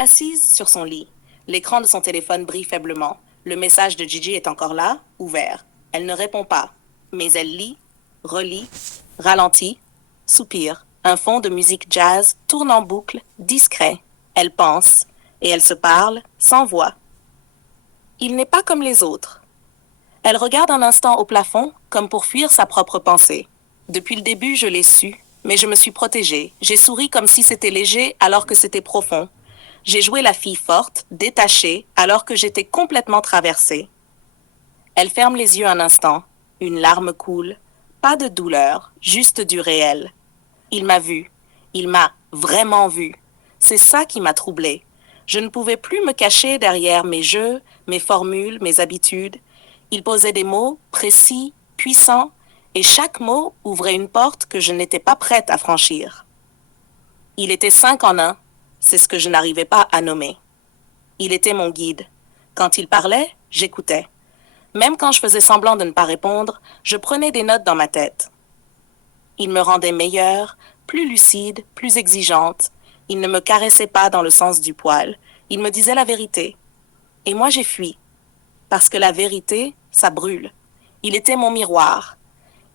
assise sur son lit. L'écran de son téléphone brille faiblement. Le message de Gigi est encore là, ouvert. Elle ne répond pas, mais elle lit, relit, ralentit, soupire. Un fond de musique jazz tourne en boucle, discret. Elle pense, et elle se parle, sans voix. Il n'est pas comme les autres. Elle regarde un instant au plafond, comme pour fuir sa propre pensée. Depuis le début, je l'ai su, mais je me suis protégée. J'ai souri comme si c'était léger alors que c'était profond. J'ai joué la fille forte, détachée, alors que j'étais complètement traversée. Elle ferme les yeux un instant. Une larme coule. Pas de douleur, juste du réel. Il m'a vue. Il m'a vraiment vue. C'est ça qui m'a troublée. Je ne pouvais plus me cacher derrière mes jeux, mes formules, mes habitudes. Il posait des mots précis, puissants, et chaque mot ouvrait une porte que je n'étais pas prête à franchir. Il était 5 en un, c'est ce que je n'arrivais pas à nommer. Il était mon guide. Quand il parlait, j'écoutais. Même quand je faisais semblant de ne pas répondre, je prenais des notes dans ma tête. Il me rendait meilleure, plus lucide, plus exigeante. Il ne me caressait pas dans le sens du poil. Il me disait la vérité. Et moi j'ai fui. Parce que la vérité, ça brûle. Il était mon miroir.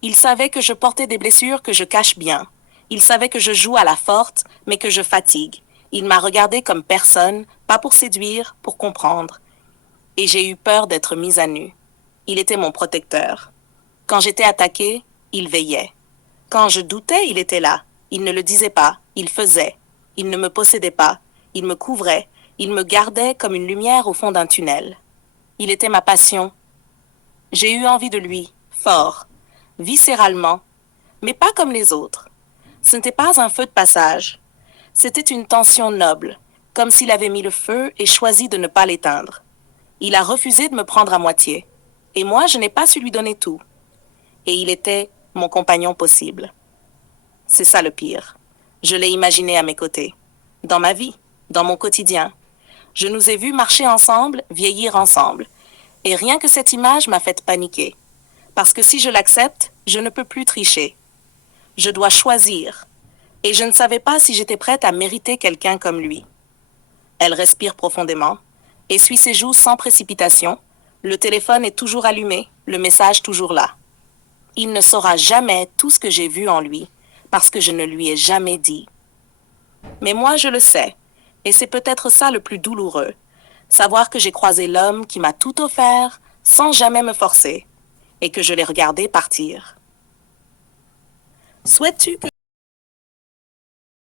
Il savait que je portais des blessures que je cache bien. Il savait que je joue à la forte, mais que je fatigue. Il m'a regardé comme personne, pas pour séduire, pour comprendre. Et j'ai eu peur d'être mise à nu. Il était mon protecteur. Quand j'étais attaquée, il veillait. Quand je doutais, il était là. Il ne le disait pas, il faisait. Il ne me possédait pas, il me couvrait, il me gardait comme une lumière au fond d'un tunnel. Il était ma passion. J'ai eu envie de lui, fort, viscéralement, mais pas comme les autres. Ce n'était pas un feu de passage. C'était une tension noble, comme s'il avait mis le feu et choisi de ne pas l'éteindre. Il a refusé de me prendre à moitié. Et moi, je n'ai pas su lui donner tout. Et il était mon compagnon possible. C'est ça le pire. Je l'ai imaginé à mes côtés. Dans ma vie, dans mon quotidien. Je nous ai vus marcher ensemble, vieillir ensemble. Et rien que cette image m'a fait paniquer. Parce que si je l'accepte, je ne peux plus tricher. Je dois choisir. Et je ne savais pas si j'étais prête à mériter quelqu'un comme lui. Elle respire profondément, essuie ses joues sans précipitation. Le téléphone est toujours allumé, le message toujours là. Il ne saura jamais tout ce que j'ai vu en lui, parce que je ne lui ai jamais dit. Mais moi, je le sais, et c'est peut-être ça le plus douloureux, savoir que j'ai croisé l'homme qui m'a tout offert sans jamais me forcer, et que je l'ai regardé partir. Souhaites-tu que